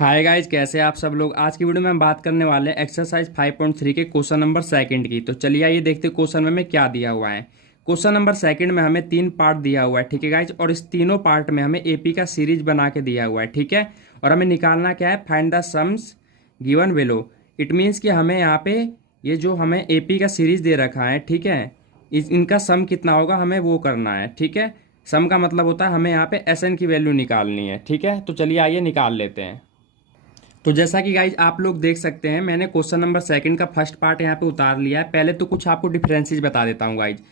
Hi guys, कैसे हैं आप सब लोग। आज की वीडियो में हम बात करने वाले हैं एक्सरसाइज 5.3 के क्वेश्चन नंबर सेकंड की। तो चलिए आइए देखते हैं क्वेश्चन में हमें क्या दिया हुआ है। क्वेश्चन नंबर सेकंड में हमें 3 पार्ट दिया हुआ है, ठीक है गाइज। और इस तीनों पार्ट में हमें एपी का सीरीज बना के दिया हुआ है, ठीक है। और हमें निकालना क्या है, find the sums given below. It means कि हमें यहाँ पे ये जो हमें एपी का सीरीज दे रखा है, ठीक है, इनका सम कितना होगा हमें वो करना है, ठीक है। सम का मतलब होता है हमें यहाँ पे एस एन की वैल्यू निकालनी है, ठीक है। तो चलिए आइए निकाल लेते हैं। तो जैसा कि गाइज आप लोग देख सकते हैं, मैंने क्वेश्चन नंबर सेकंड का फर्स्ट पार्ट यहाँ पे उतार लिया है। पहले तो कुछ आपको डिफरेंसेस बता देता हूँ गाइज।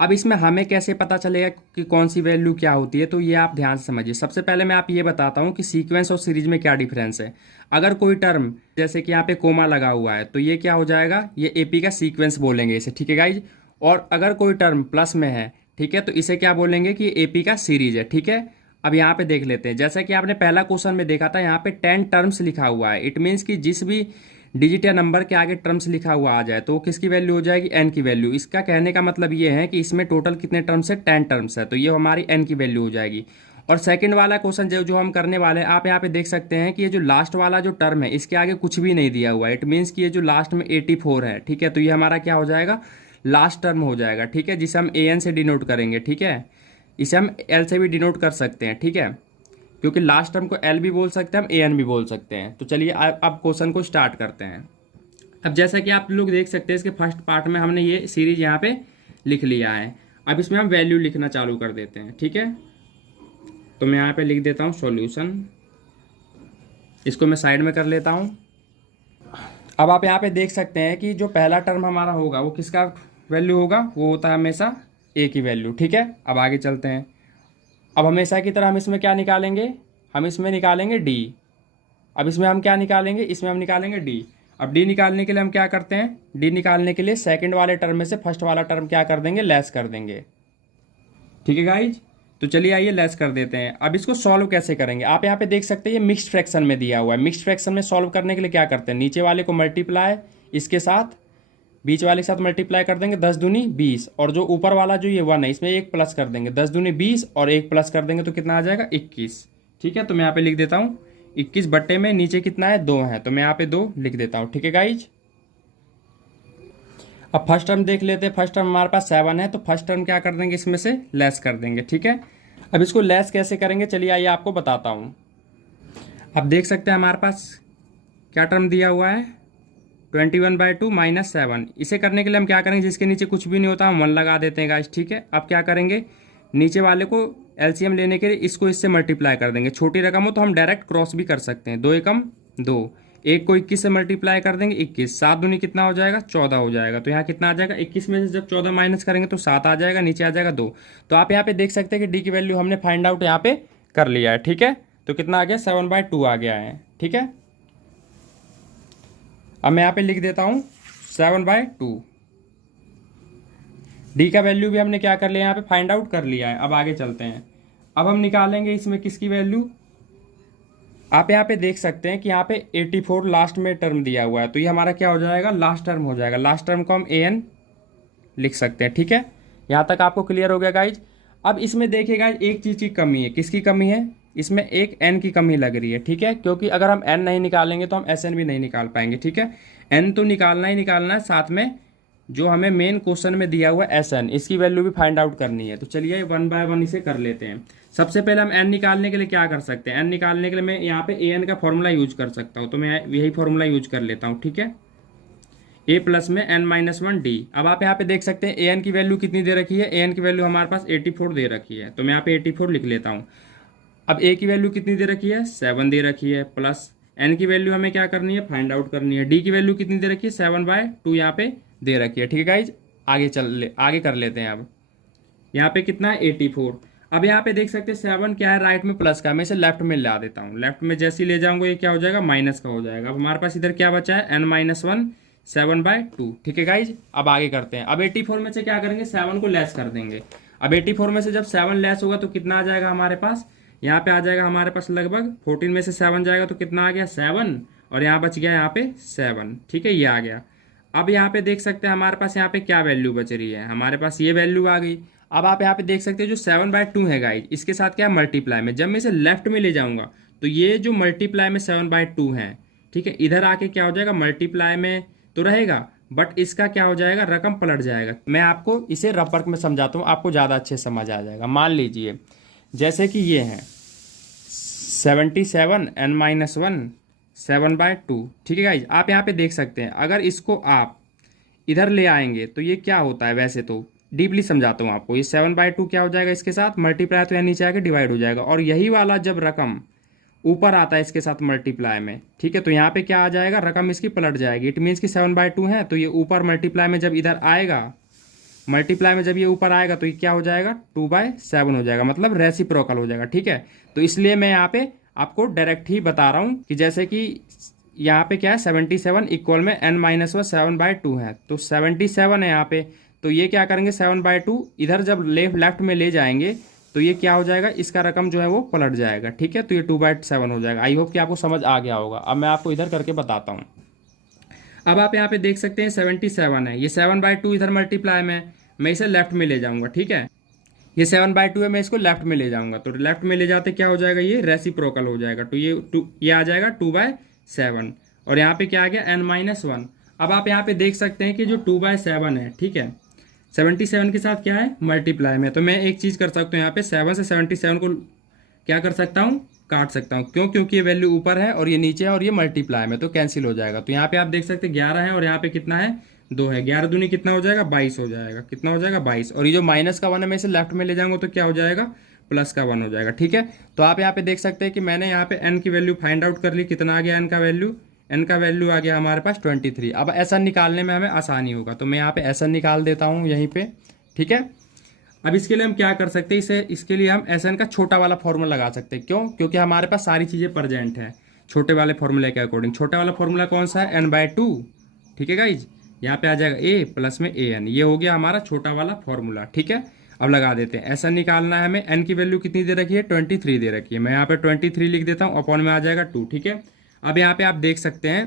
अब इसमें हमें कैसे पता चलेगा कि कौन सी वैल्यू क्या होती है, तो ये आप ध्यान से समझिए। सबसे पहले मैं आप ये बताता हूँ कि सीक्वेंस और सीरीज में क्या डिफरेंस है। अगर कोई टर्म जैसे कि यहाँ पे कोमा लगा हुआ है तो ये क्या हो जाएगा, ये एपी का सीक्वेंस बोलेंगे इसे, ठीक है गाइज। और अगर कोई टर्म प्लस में है, ठीक है, तो इसे क्या बोलेंगे कि एपी का सीरीज है, ठीक है। अब यहाँ पे देख लेते हैं, जैसा कि आपने पहला क्वेश्चन में देखा था, यहाँ पे 10 टर्म्स लिखा हुआ है। इट मीन्स कि जिस भी डिजिट या नंबर के आगे टर्म्स लिखा हुआ आ जाए तो वो किसकी वैल्यू हो जाएगी, एन की वैल्यू। इसका कहने का मतलब ये है कि इसमें टोटल कितने टर्म्स है, 10 टर्म्स है, तो ये हमारी एन की वैल्यू हो जाएगी। और सेकंड वाला क्वेश्चन जो जो हम करने वाले हैं, आप यहाँ पे देख सकते हैं कि ये जो लास्ट वाला जो टर्म है इसके आगे कुछ भी नहीं दिया हुआ है। इट मीन्स कि ये जो लास्ट में 84 है, ठीक है, तो ये हमारा क्या हो जाएगा, लास्ट टर्म हो जाएगा, ठीक है, जिसे हम ए एन से डिनोट करेंगे, ठीक है। इसे हम एल से भी डिनोट कर सकते हैं, ठीक है, क्योंकि लास्ट टर्म को एल भी बोल सकते हैं, हम ए एन भी बोल सकते हैं। तो चलिए अब क्वेश्चन को स्टार्ट करते हैं। अब जैसा कि आप लोग देख सकते हैं, इसके फर्स्ट पार्ट में हमने ये सीरीज यहाँ पे लिख लिया है। अब इसमें हम वैल्यू लिखना चालू कर देते हैं, ठीक है। तो मैं यहाँ पे लिख देता हूँ सॉल्यूशन, इसको मैं साइड में कर लेता हूँ। अब आप यहाँ पे देख सकते हैं कि जो पहला टर्म हमारा होगा वो किसका वैल्यू होगा, वो होता है हमेशा ए की वैल्यू, ठीक है। अब आगे चलते हैं। अब हमेशा की तरह हम इसमें क्या निकालेंगे, हम इसमें निकालेंगे डी। अब इसमें हम क्या निकालेंगे, इसमें हम निकालेंगे डी। अब डी निकालने के लिए हम क्या करते हैं, डी निकालने के लिए सेकंड वाले टर्म में से फर्स्ट वाला टर्म क्या कर देंगे, लेस कर देंगे, ठीक है गाइज। तो चलिए आइए लेस कर देते हैं। अब इसको सॉल्व कैसे करेंगे, आप यहाँ पे देख सकते हैं ये मिक्स्ड फ्रैक्शन में दिया हुआ है। मिक्स्ड फ्रैक्शन में सॉल्व करने के लिए क्या करते हैं, नीचे वाले को मल्टीप्लाई इसके साथ, बीच वाले के साथ मल्टीप्लाई कर देंगे, 10 दूनी 20, और जो ऊपर वाला जो ये 1 है इसमें एक प्लस कर देंगे, 10 दूनी 20 और एक प्लस कर देंगे तो कितना आ जाएगा, 21, ठीक है। तो मैं यहाँ पे लिख देता हूँ 21 बट्टे में नीचे कितना है, 2 है, तो मैं यहाँ पे 2 लिख देता हूँ, ठीक है गाइज। अब फर्स्ट टर्म देख लेते हैं। फर्स्ट टर्म हमारे पास 7 है, तो फर्स्ट टर्म क्या कर देंगे, इसमें से लेस कर देंगे, ठीक है। अब इसको लेस कैसे करेंगे, चलिए आइए आपको बताता हूँ। अब देख सकते हैं हमारे पास क्या टर्म दिया हुआ है, 21/2 -7। इसे करने के लिए हम क्या करेंगे, जिसके नीचे कुछ भी नहीं होता हम 1 लगा देते हैं गाइस, ठीक है। अब क्या करेंगे, नीचे वाले को एलसीएम लेने के लिए इसको इससे मल्टीप्लाई कर देंगे। छोटी रकम हो तो हम डायरेक्ट क्रॉस भी कर सकते हैं, 2 एकम 2, एक को 21 से मल्टीप्लाई कर देंगे, 21, 7 दूनी कितना हो जाएगा, 14 हो जाएगा। तो यहाँ कितना आ जाएगा, 21 में से जब 14 माइनस करेंगे तो 7 आ जाएगा, नीचे आ जाएगा 2। तो आप यहाँ पे देख सकते हैं कि डी की वैल्यू हमने फाइंड आउट यहाँ पे कर लिया है, ठीक है। तो कितना आ गया, 7/2 आ गया है, ठीक है। अब मैं यहाँ पे लिख देता हूँ 7/2। डी का वैल्यू भी हमने क्या कर लिया, यहाँ पे फाइंड आउट कर लिया है। अब आगे चलते हैं। अब हम निकालेंगे इसमें किसकी वैल्यू, आप यहाँ पे देख सकते हैं कि यहाँ पे 84 लास्ट में टर्म दिया हुआ है, तो ये हमारा क्या हो जाएगा, लास्ट टर्म हो जाएगा। लास्ट टर्म को हम ए एन लिख सकते हैं, ठीक है। यहाँ तक आपको क्लियर हो गया गाइज। अब इसमें देखिए गाइज, एक चीज़ की कमी है, किसकी कमी है, इसमें एक एन की कमी लग रही है, ठीक है, क्योंकि अगर हम एन नहीं निकालेंगे तो हम एस एन भी नहीं निकाल पाएंगे, ठीक है। एन तो निकालना ही निकालना है, साथ में जो हमें मेन क्वेश्चन में दिया हुआ है एस एन, इसकी वैल्यू भी फाइंड आउट करनी है। तो चलिए 1 बाय 1 इसे कर लेते हैं। सबसे पहले हम एन निकालने के लिए क्या कर सकते हैं, एन निकालने के लिए मैं यहाँ पे ए एन का फॉर्मूला यूज कर सकता हूँ, तो मैं यही फॉर्मूला यूज कर लेता हूँ, ठीक है। ए प्लस में n-1 डी। अब आप यहाँ पे देख सकते हैं ए एन की वैल्यू कितनी दे रखी है, ए एन की वैल्यू हमारे पास 84 दे रखी है, तो मैं यहाँ पे 84 लिख लेता हूँ। अब ए की वैल्यू कितनी दे रखी है, 7 दे रखी है, प्लस एन की वैल्यू हमें क्या करनी है, फाइंड आउट करनी है। डी की वैल्यू कितनी दे रखी है, 7/2 यहाँ पे दे रखी है, ठीक है गाइज। आगे कर लेते हैं। अब यहाँ पे कितना है, 84। अब यहाँ पे देख सकते हैं 7 क्या है, राइट में प्लस का, मैं इसे लेफ्ट में ला देता हूँ। लेफ्ट में जैसे ही ले जाऊंगा ये क्या हो जाएगा, माइनस का हो जाएगा। अब हमारे पास इधर क्या बचा है, n-1 7/2, ठीक है गाइज। अब आगे करते हैं। अब 84 में से क्या करेंगे, 7 को लेस कर देंगे। अब 84 में से जब 7 लेस होगा तो कितना आ जाएगा हमारे पास, यहाँ पे आ जाएगा हमारे पास लगभग 14 में से 7 जाएगा तो कितना आ गया, 7, और यहाँ बच गया यहाँ पे 7, ठीक है, ये आ गया। अब यहाँ पे देख सकते हैं हमारे पास यहाँ पे क्या वैल्यू बच रही है, हमारे पास ये वैल्यू आ गई। अब आप यहाँ पे देख सकते हैं जो 7/2 है गाइज, इसके साथ क्या मल्टीप्लाई में, जब मैं इसे लेफ्ट में ले जाऊंगा तो ये जो मल्टीप्लाई में 7/2 है, ठीक है, इधर आके क्या हो जाएगा, मल्टीप्लाई में तो रहेगा बट इसका क्या हो जाएगा, रकम पलट जाएगा। मैं आपको इसे रफ वर्क में समझाता हूँ, आपको ज़्यादा अच्छे समझ आ जाएगा। मान लीजिए जैसे कि ये है 77n-1 7/2, ठीक है गाइज। आप यहाँ पे देख सकते हैं, अगर इसको आप इधर ले आएंगे तो ये क्या होता है, वैसे तो डीपली समझाता हूँ आपको। ये 7/2 क्या हो जाएगा, इसके साथ मल्टीप्लाई तो यहाँ नीचे आके डिवाइड हो जाएगा, और यही वाला जब रकम ऊपर आता है इसके साथ मल्टीप्लाई में, ठीक है, तो यहाँ पे क्या आ जाएगा, रकम इसकी पलट जाएगी। इट मीन्स कि 7/2 है तो ये ऊपर मल्टीप्लाई में जब इधर आएगा, मल्टीप्लाई में जब ये ऊपर आएगा तो ये क्या हो जाएगा, 2/7 हो जाएगा, मतलब रेसिप्रोकल हो जाएगा, ठीक है। तो इसलिए मैं यहाँ पे आपको डायरेक्ट ही बता रहा हूँ कि जैसे कि यहाँ पे क्या है 77 इक्वल में n-1 7/2 है, तो 77 है यहाँ पे, तो ये क्या करेंगे 7/2 इधर जब लेफ्ट में ले जाएंगे तो ये क्या हो जाएगा, इसका रकम जो है वो पलट जाएगा, ठीक है, तो ये 2/7 हो जाएगा। आई होप कि आपको समझ आ गया होगा। अब मैं आपको इधर करके बताता हूँ। अब आप यहाँ पे देख सकते हैं 77 है, ये 7/2 इधर मल्टीप्लाई में, मैं इसे लेफ्ट में ले जाऊंगा, ठीक है, ये 7/2 है, मैं इसको लेफ्ट में ले जाऊंगा, तो लेफ्ट में ले जाते क्या हो जाएगा, ये रेसिप्रोकल हो जाएगा, तो ये आ जाएगा 2/7, और यहाँ पे क्या आ गया n-1। अब आप यहाँ पे देख सकते हैं कि जो 2/7 है, ठीक है, 77 के साथ क्या है, मल्टीप्लाई में, तो मैं एक चीज़ कर सकता हूँ, यहाँ पे 7 से 77 को क्या कर सकता हूँ, काट सकता हूँ। क्यों, क्योंकि ये वैल्यू ऊपर है और ये नीचे है और ये मल्टीप्लाई में, तो कैंसिल हो जाएगा। तो यहाँ पे आप देख सकते हैं 11 है और यहाँ पे कितना है, 2 है, 11 दूनी कितना हो जाएगा, 22 हो जाएगा, कितना हो जाएगा, 22, और ये जो माइनस का 1 है मैं इसे लेफ्ट में ले जाऊंगा तो क्या हो जाएगा, प्लस का 1 हो जाएगा, ठीक है। तो आप यहाँ पे देख सकते हैं कि मैंने यहाँ पे n की वैल्यू फाइंड आउट कर ली, कितना आ गया n का वैल्यू, n का वैल्यू आ गया हमारे पास 23। अब SN निकालने में हमें आसानी होगा, तो मैं यहाँ पे SN निकाल देता हूँ यहीं पे, ठीक है। अब इसके लिए हम क्या कर सकते हैं, इसके लिए हम SN का छोटा वाला फॉर्मूला लगा सकते हैं। क्यों, क्योंकि हमारे पास सारी चीज़ें प्रेजेंट हैं छोटे वाले फॉर्मूले के अकॉर्डिंग। छोटा वाला फॉर्मूला कौन सा है, n/2, ठीक है गाइज, यहाँ पे आ जाएगा a प्लस में an, ये हो गया हमारा छोटा वाला फॉर्मूला, ठीक है। अब लगा देते हैं, SN निकालना है हमें, n की वैल्यू कितनी दे रखी है, 23 दे रखी है, मैं यहाँ पे 23 लिख देता हूँ, अपॉन में आ जाएगा 2, ठीक है। अब यहाँ पे आप देख सकते हैं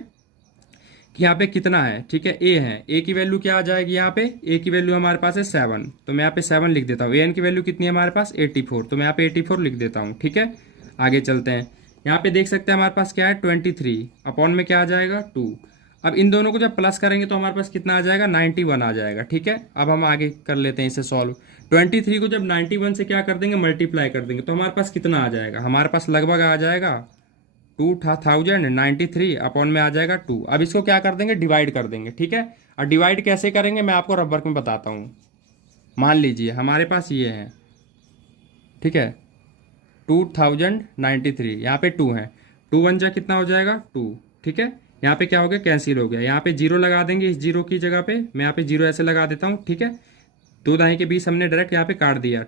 कि यहाँ पे कितना है, ठीक है, a है, a की वैल्यू क्या आ जाएगी, यहाँ पे a की वैल्यू हमारे पास है 7, तो मैं यहाँ पे 7 लिख देता हूँ। an की वैल्यू कितनी है हमारे पास, 84, तो मैं यहाँ पे 84 लिख देता हूँ, ठीक है। आगे चलते हैं, यहाँ पे देख सकते हैं हमारे पास क्या है 23, अपॉन में क्या आ जाएगा 2। अब इन दोनों को जब प्लस करेंगे तो हमारे पास कितना आ जाएगा, 91 आ जाएगा, ठीक है। अब हम आगे कर लेते हैं इसे सॉल्व। 23 को जब 91 से क्या कर देंगे, मल्टीप्लाई कर देंगे, तो हमारे पास कितना आ जाएगा, हमारे पास लगभग आ जाएगा 2093 अपॉन में आ जाएगा 2। अब इसको क्या कर देंगे, डिवाइड कर देंगे, ठीक है। और डिवाइड कैसे करेंगे मैं आपको रफ वर्क में बताता हूँ। मान लीजिए हमारे पास ये है, ठीक है, 2093, यहाँ पे 2 है, 2 1 जा कितना हो जाएगा 2, ठीक है। यहाँ पे क्या हो गया, कैंसिल हो गया, यहाँ पे 0 लगा देंगे, इस 0 की जगह पे मैं यहाँ पे 0 ऐसे लगा देता हूँ, ठीक है। 2 दाएं के 20 हमने डायरेक्ट यहाँ पे काट दिया।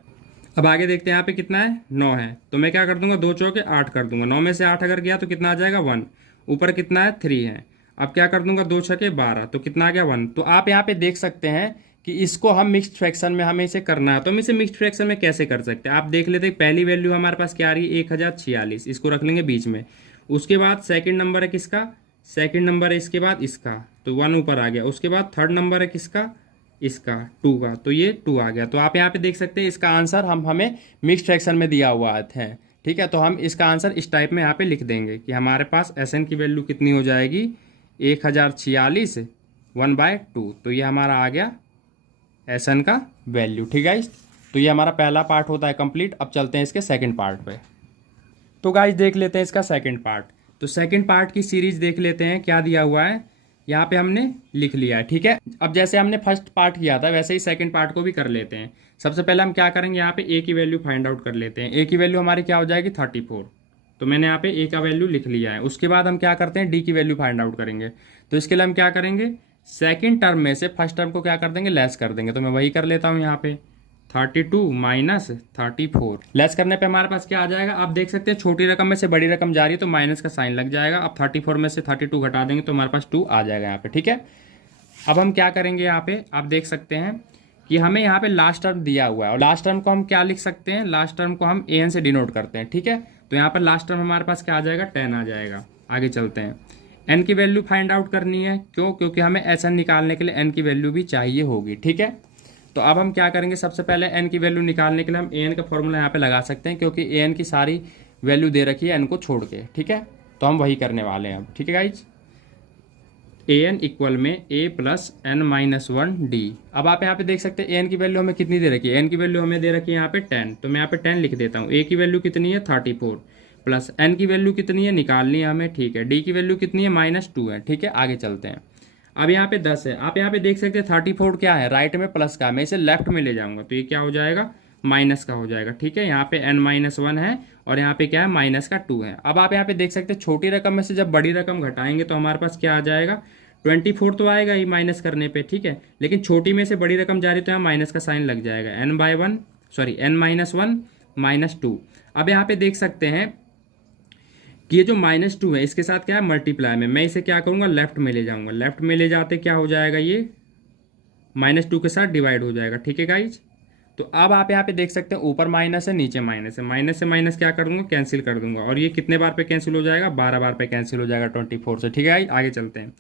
अब आगे देखते हैं यहाँ पे कितना है, 9 है, तो मैं क्या कर दूंगा, 2 चौके 8 कर दूंगा, 9 में से 8 अगर गया तो कितना आ जाएगा 1, ऊपर कितना है 3 है। अब क्या कर दूंगा, 2 छके 12, तो कितना आ गया 1। तो आप यहाँ पे देख सकते हैं कि इसको हम मिक्स्ड फ्रैक्शन में हमें इसे करना है, तो हम इसे मिक्स्ड फ्रैक्शन में कैसे कर सकते हैं, आप देख लेते हैं। पहली वैल्यू हमारे पास क्या आ रही है, 1046, इसको रख लेंगे बीच में। उसके बाद सेकेंड नंबर है किसका, सेकेंड नंबर है इसके बाद इसका, तो 1 ऊपर आ गया। उसके बाद थर्ड नंबर है किसका, इसका 2 का, तो ये 2 आ गया। तो आप यहाँ पे देख सकते हैं इसका आंसर हमें मिक्स्ड फ्रैक्शन में दिया हुआ है, ठीक है। तो हम इसका आंसर इस टाइप में यहाँ पे लिख देंगे कि हमारे पास SN की वैल्यू कितनी हो जाएगी, 1046 1/2, तो ये हमारा आ गया SN का वैल्यू, ठीक है। तो ये हमारा पहला पार्ट होता है कंप्लीट। अब चलते हैं इसके सेकेंड पार्ट पे। तो गाइज देख लेते हैं इसका सेकेंड पार्ट। तो सेकेंड पार्ट की सीरीज देख लेते हैं क्या दिया हुआ है, यहाँ पे हमने लिख लिया है, ठीक है। अब जैसे हमने फर्स्ट पार्ट किया था वैसे ही सेकंड पार्ट को भी कर लेते हैं। सबसे पहले हम क्या करेंगे, यहाँ पे a की वैल्यू फाइंड आउट कर लेते हैं। a की वैल्यू हमारी क्या हो जाएगी 34, तो मैंने यहाँ पे a का वैल्यू लिख लिया है। उसके बाद हम क्या करते हैं, d की वैल्यू फाइंड आउट करेंगे। तो इसके लिए हम क्या करेंगे, सेकेंड टर्म में से फर्स्ट टर्म को क्या कर देंगे, लेस कर देंगे। तो मैं वही कर लेता हूँ यहाँ पे 32 माइनस 34, लेस करने पे हमारे पास क्या आ जाएगा, आप देख सकते हैं छोटी रकम में से बड़ी रकम जा रही है तो माइनस का साइन लग जाएगा। अब 34 में से 32 घटा देंगे तो हमारे पास 2 आ जाएगा यहाँ पे, ठीक है। अब हम क्या करेंगे, यहाँ पे आप देख सकते हैं कि हमें यहाँ पे लास्ट टर्म दिया हुआ है, और लास्ट टर्म को हम क्या लिख सकते हैं, लास्ट टर्म को हम an से डिनोट करते हैं, ठीक है। तो यहाँ पर लास्ट टर्म हमारे पास क्या आ जाएगा, 10 आ जाएगा। आगे चलते हैं, n की वैल्यू फाइंड आउट करनी है, क्यों, क्योंकि हमें SN निकालने के लिए n की वैल्यू भी चाहिए होगी, ठीक है। तो अब हम क्या करेंगे, सबसे पहले n की वैल्यू निकालने के लिए हम an का फॉर्मूला यहाँ पे लगा सकते हैं, क्योंकि an की सारी वैल्यू दे रखी है एन को छोड़ के, ठीक है। तो हम वही करने वाले हैं अब, ठीक है गाइज। ए एन इक्वल में a plus n minus one d. अब आप यहाँ पे देख सकते हैं ए एन की वैल्यू हमें कितनी दे रखी है, एन की वैल्यू हमें दे रखी है यहाँ पे 10, तो मैं यहाँ पे 10 लिख देता हूँ। ए की वैल्यू कितनी है 34 प्लस एन की वैल्यू कितनी है निकालनी है हमें, ठीक है। डी की वैल्यू कितनी है -2 है, ठीक है। आगे चलते हैं। अब यहाँ पे 10 है, आप यहाँ पे देख सकते हैं 34 क्या है, राइट में प्लस का, मैं इसे लेफ्ट में ले जाऊंगा तो ये क्या हो जाएगा, माइनस का हो जाएगा, ठीक है। यहाँ पे n-1 है और यहाँ पे क्या है -2 है। अब आप यहाँ पे देख सकते हैं छोटी रकम में से जब बड़ी रकम घटाएंगे तो हमारे पास क्या आ जाएगा, 24 तो आएगा ही माइनस करने पे, ठीक है। लेकिन छोटी में से बड़ी रकम जा रही तो यहाँ माइनस का साइन लग जाएगा, n/1 सॉरी n-1 -2। अब यहाँ पे देख सकते हैं कि ये जो -2 है इसके साथ क्या है मल्टीप्लाई में, मैं इसे क्या करूँगा लेफ्ट में ले जाऊँगा, लेफ्ट में ले जाते क्या हो जाएगा, ये -2 के साथ डिवाइड हो जाएगा, ठीक है गाइज। तो अब आप यहाँ पे देख सकते हैं ऊपर माइनस है नीचे माइनस है, माइनस से माइनस क्या कर दूंगा कैंसिल कर दूंगा, और ये कितने बार पे कैंसिल हो जाएगा, 12 बार पे कैंसिल हो जाएगा 24 से, ठीक है। आगे चलते हैं।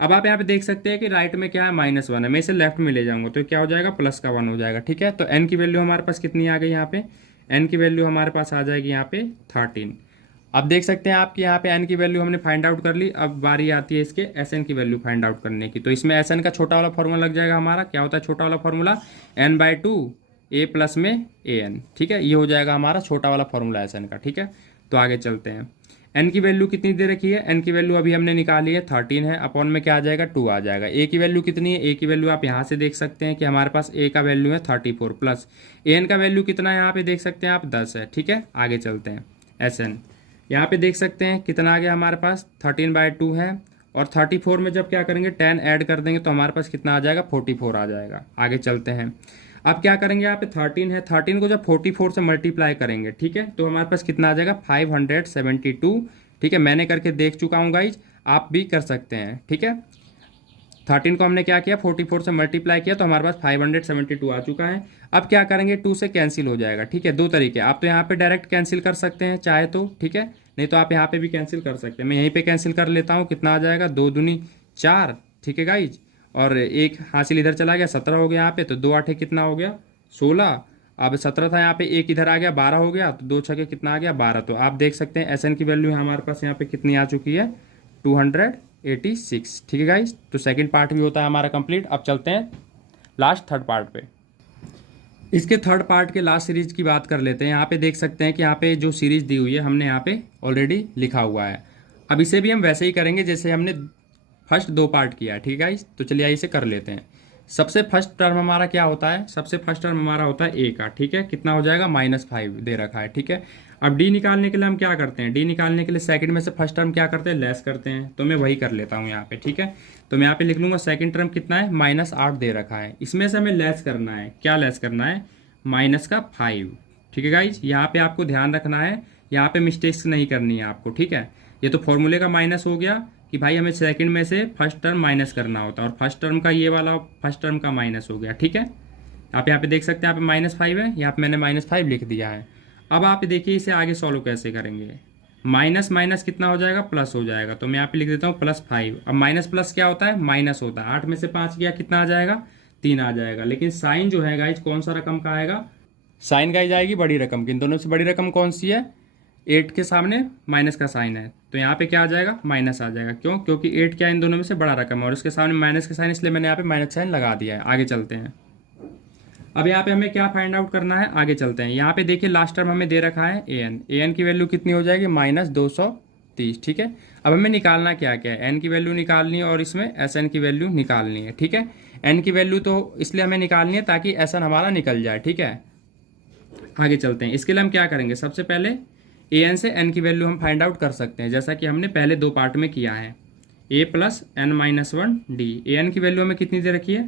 अब आप यहाँ पे देख सकते हैं कि राइट में क्या है -1 है, मैं इसे लेफ्ट में ले जाऊंगा तो क्या हो जाएगा +1 हो जाएगा, ठीक है। तो एन की वैल्यू हमारे पास कितनी आ गई, यहाँ पे एन की वैल्यू हमारे पास आ जाएगी यहाँ पे 13। अब देख सकते हैं आपकी यहाँ पे एन की वैल्यू हमने फाइंड आउट कर ली। अब बारी आती है इसके एस एन की वैल्यू फाइंड आउट करने की। तो इसमें एस एन का छोटा वाला फॉर्मूला लग जाएगा हमारा, क्या होता है छोटा वाला फॉर्मूला, n/2 a प्लस में ए एन, ठीक है। ये हो जाएगा हमारा छोटा वाला फॉर्मूला एस एन का, ठीक है। तो आगे चलते हैं। एन की वैल्यू कितनी दे रखी है, एन की वैल्यू अभी हमने निकाली है 13 है, अपॉन में क्या आ जाएगा 2 आ जाएगा। ए की वैल्यू कितनी है, ए की वैल्यू आप यहाँ से देख सकते हैं कि हमारे पास ए का वैल्यू है 34 प्लस ए एन का वैल्यू कितना है, यहाँ पे देख सकते हैं आप 10 है, ठीक है। आगे चलते हैं। एस एन यहाँ पे देख सकते हैं कितना आ गया हमारे पास 13/2 है, और 34 में जब क्या करेंगे 10 ऐड कर देंगे तो हमारे पास कितना आ जाएगा 44 आ जाएगा। आगे चलते हैं। अब क्या करेंगे, यहाँ पे 13 है, 13 को जब 44 से मल्टीप्लाई करेंगे, ठीक है, तो हमारे पास कितना आ जाएगा 572, ठीक है। मैंने करके देख चुका हूँ गाइज, आप भी कर सकते हैं, ठीक है। 13 को हमने क्या किया 44 से मल्टीप्लाई किया तो हमारे पास 572 आ चुका है। अब क्या करेंगे 2 से कैंसिल हो जाएगा, ठीक है। दो तरीके, आप तो यहाँ पे डायरेक्ट कैंसिल कर सकते हैं चाहे तो, ठीक है, नहीं तो आप यहाँ पे भी कैंसिल कर सकते हैं। मैं यहीं पे कैंसिल कर लेता हूँ, कितना आ जाएगा 2 दूनी 4, ठीक है गाइज, और एक हासिल इधर चला गया 17 हो गया यहाँ पे, तो 2 8 कितना हो गया 16। अब 17 था यहाँ पे, एक इधर आ गया 12 हो गया, तो 2 6 कितना आ गया 12। तो आप देख सकते हैं एस एन की वैल्यू हमारे पास यहाँ पे कितनी आ चुकी है 286, ठीक है गाइज। तो सेकंड पार्ट भी होता है हमारा कंप्लीट। अब चलते हैं लास्ट थर्ड पार्ट पे। इसके थर्ड पार्ट के लास्ट सीरीज की बात कर लेते हैं। यहाँ पे देख सकते हैं कि यहाँ पे जो सीरीज दी हुई है हमने यहाँ पे ऑलरेडी लिखा हुआ है। अब इसे भी हम वैसे ही करेंगे जैसे हमने फर्स्ट 2 पार्ट किया है, ठीक है गाइज। तो चलिए इसे कर लेते हैं। सबसे फर्स्ट टर्म हमारा क्या होता है, सबसे फर्स्ट टर्म हमारा होता है ए का, ठीक है, कितना हो जाएगा -5 दे रखा है, ठीक है। अब डी निकालने के लिए हम क्या करते हैं, डी निकालने के लिए सेकंड में से फर्स्ट टर्म क्या करते हैं लेस करते हैं, तो मैं वही कर लेता हूँ यहाँ पे, ठीक है। तो मैं यहाँ पे लिख लूंगा सेकंड टर्म कितना है -8 दे रखा है, इसमें से हमें लेस करना है, क्या लेस करना है -5, ठीक है गाइज। यहाँ पे आपको ध्यान रखना है, यहाँ पे मिस्टेक्स नहीं करनी है आपको, ठीक है। ये तो फॉर्मूले का माइनस हो गया कि भाई हमें सेकंड में से फर्स्ट टर्म माइनस करना होता है, और फर्स्ट टर्म का ये वाला फर्स्ट टर्म का माइनस हो गया, ठीक है। आप यहाँ पे देख सकते हैं, यहाँ पे -5 है, यहाँ पे मैंने -5 लिख दिया है। अब आप देखिए इसे आगे सॉल्व कैसे करेंगे, माइनस माइनस कितना हो जाएगा प्लस हो जाएगा, तो मैं यहाँ पे लिख देता हूँ +5। अब माइनस प्लस क्या होता है माइनस होता है, 8 में से 5 गया कितना आ जाएगा 3 आ जाएगा। लेकिन साइन जो है गाइज कौन सा रकम का आएगा, साइन गाइज आएगी बड़ी रकम की। इन दोनों से बड़ी रकम कौन सी है, 8 के सामने माइनस का साइन है, तो यहाँ पे क्या आ जाएगा माइनस आ जाएगा। क्यों, क्योंकि 8 क्या इन दोनों में से बड़ा रकम है और उसके सामने माइनस का साइन, इसलिए मैंने यहाँ पे माइनस साइन लगा दिया है। आगे चलते हैं। अब यहाँ पे हमें क्या फाइंड आउट करना है, आगे चलते हैं। यहाँ पे देखिए लास्ट टर्म हमें दे रखा है ए एन की वैल्यू कितनी हो जाएगी -230, ठीक है। अब हमें निकालना क्या क्या है, एन की वैल्यू निकालनी है और इसमें एस एन की वैल्यू निकालनी है, ठीक है। एन की वैल्यू तो इसलिए हमें निकालनी है ताकि एस एन हमारा निकल जाए, ठीक है। आगे चलते हैं। इसके लिए हम क्या करेंगे, सबसे पहले ए एन से एन की वैल्यू हम फाइंड आउट कर सकते हैं, जैसा कि हमने पहले 2 पार्ट में किया है। ए plus n-1 D, A N की वैल्यू हमें कितनी दे रखी है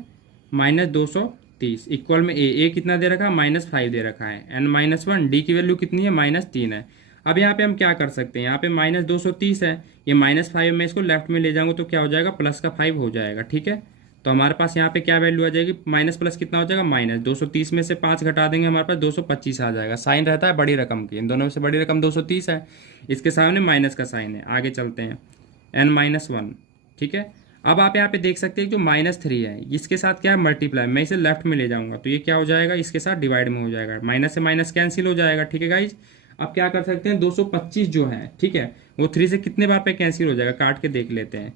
-230, इक्वल में ए कितना दे रखा है -5 दे रखा है, n-1 डी की वैल्यू कितनी है -3 है। अब यहाँ पे हम क्या कर सकते हैं, यहाँ पे -230 है, ये -5 में इसको लेफ्ट में ले जाऊंगा तो क्या हो जाएगा +5 हो जाएगा, ठीक है। तो हमारे पास यहाँ पे क्या वैल्यू आ जाएगी, माइनस प्लस कितना हो जाएगा -230 में से 5 घटा देंगे हमारे पास 225 आ जाएगा। साइन रहता है बड़ी रकम की, इन दोनों में से बड़ी रकम 230 है, इसके सामने माइनस का साइन है। आगे चलते हैं, n-1, ठीक है। अब आप यहाँ पे देख सकते हैं जो -3 है इसके साथ क्या है मल्टीप्लाई, मैं इसे लेफ्ट में ले जाऊंगा तो ये क्या हो जाएगा इसके साथ डिवाइड में हो जाएगा, माइनस से माइनस कैंसिल हो जाएगा, ठीक है गाइज। आप क्या कर सकते हैं, 225 जो है, ठीक है, वो 3 से कितने बार पे कैंसिल हो जाएगा, काट के देख लेते हैं।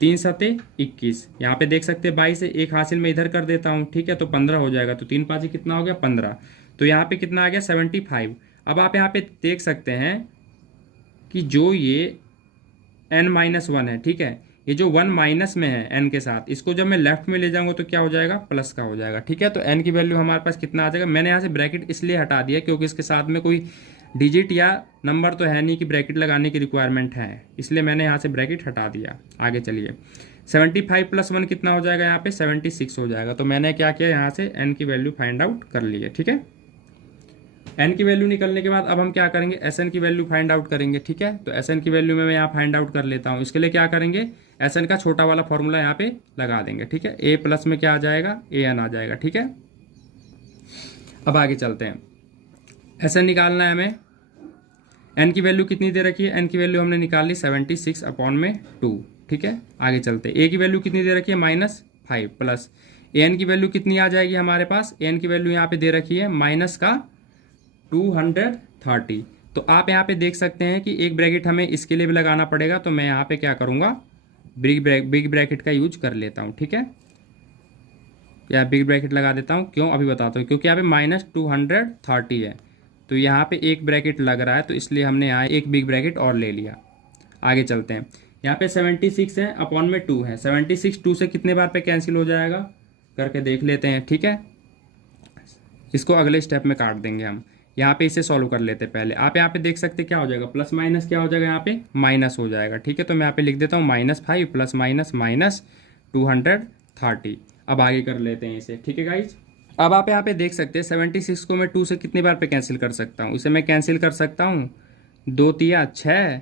3 सते 21, यहाँ पे देख सकते हैं 22 से एक हासिल में इधर कर देता हूँ, ठीक है, तो 15 हो जाएगा। तो 3 5 कितना हो गया, 15। तो यहाँ पे कितना आ गया, 75। अब आप यहाँ पे देख सकते हैं कि जो ये n-1 है, ठीक है, ये जो 1 माइनस में है n के साथ, इसको जब मैं लेफ्ट में ले जाऊंगा तो क्या हो जाएगा, प्लस का हो जाएगा, ठीक है। तो n की वैल्यू हमारे पास कितना आ जाएगा, मैंने यहाँ से ब्रैकेट इसलिए हटा दिया क्योंकि इसके साथ में कोई डिजिट या नंबर तो है नहीं कि ब्रैकेट लगाने की रिक्वायरमेंट है, इसलिए मैंने यहाँ से ब्रैकेट हटा दिया। आगे चलिए, 75 + 1 कितना हो जाएगा, यहाँ पे 76 हो जाएगा। तो मैंने क्या किया, यहाँ से n की वैल्यू फाइंड आउट कर ली है, ठीक है। n की वैल्यू निकलने के बाद अब हम क्या करेंगे, Sn की वैल्यू फाइंड आउट करेंगे, ठीक है। तो Sn की वैल्यू में मैं यहाँ फाइंड आउट कर लेता हूँ। इसके लिए क्या करेंगे, Sn का छोटा वाला फॉर्मूला यहाँ पे लगा देंगे, ठीक है। a प्लस में क्या आ जाएगा, an आ जाएगा, ठीक है। अब आगे चलते हैं, Sn निकालना है हमें। n की वैल्यू कितनी दे रखी है, n की वैल्यू हमने निकाल ली 76/2, ठीक है। आगे चलते हैं, a की वैल्यू कितनी दे रखी है, -5 प्लस an की वैल्यू कितनी आ जाएगी हमारे पास, an की वैल्यू यहाँ पे दे रखी है -230। तो आप यहाँ पे देख सकते हैं कि एक ब्रैकेट हमें इसके लिए भी लगाना पड़ेगा, तो मैं यहाँ पे क्या करूँगा, बिग ब्रैकेट का यूज कर लेता हूँ, ठीक है। या बिग ब्रैकेट लगा देता हूँ, क्यों अभी बताता हूँ, क्योंकि यहाँ पे -230 है, तो यहाँ पे एक ब्रैकेट लग रहा है, तो इसलिए हमने यहाँ एक बिग ब्रैकेट और ले लिया। आगे चलते हैं, यहाँ पे 76 है, अपॉन में 2 है, 76 2 से कितने बार पे कैंसिल हो जाएगा, करके देख लेते हैं, ठीक है। इसको अगले स्टेप में काट देंगे हम, यहाँ पे इसे सॉल्व कर लेते हैं पहले। आप यहाँ पे देख सकते हैं क्या हो जाएगा, प्लस माइनस क्या हो जाएगा, यहाँ पे माइनस हो जाएगा, ठीक है। तो मैं यहाँ पे लिख देता हूँ -5 + -230। अब आगे कर लेते हैं इसे, ठीक है गाइज। अब आप यहाँ पे देख सकते हैं 76 को मैं 2 से कितने बार पे कैंसिल कर सकता हूँ, इसे मैं कैंसिल कर सकता हूँ 2 तिया 6,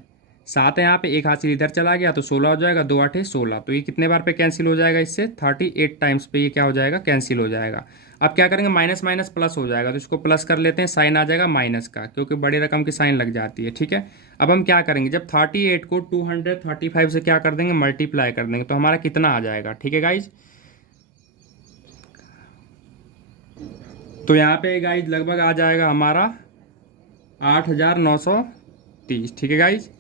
7 है यहाँ पे, एक हासिल इधर चला गया तो 16 हो जाएगा, 2 8 16। तो ये कितने बार पे कैंसिल हो जाएगा, इससे 38 टाइम्स पे ये क्या हो जाएगा, कैंसिल हो जाएगा। अब क्या करेंगे, माइनस माइनस प्लस हो जाएगा, तो इसको प्लस कर लेते हैं, साइन आ जाएगा माइनस का, क्योंकि बड़ी रकम की साइन लग जाती है, ठीक है। अब हम क्या करेंगे, जब 38 को 235 से क्या कर देंगे, मल्टीप्लाई कर देंगे, तो हमारा कितना आ जाएगा, ठीक है गाइज। तो यहाँ पे गाइज लगभग आ जाएगा हमारा 8930, ठीक है गाइज।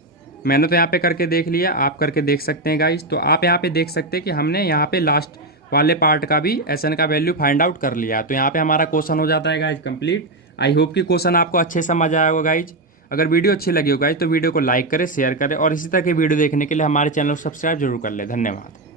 मैंने तो यहाँ पे करके देख लिया, आप करके देख सकते हैं गाइज। तो आप यहाँ पे देख सकते हैं कि हमने यहाँ पे लास्ट वाले पार्ट का भी Sn का वैल्यू फाइंड आउट कर लिया। तो यहाँ पे हमारा क्वेश्चन हो जाता है गाइज कंप्लीट। आई होप कि क्वेश्चन आपको अच्छे समझ आया होगा गाइज। अगर वीडियो अच्छी लगी हो गाइज तो वीडियो को लाइक करें, शेयर करें, और इसी तरह की वीडियो देखने के लिए हमारे चैनल को सब्सक्राइब जरूर कर ले। धन्यवाद।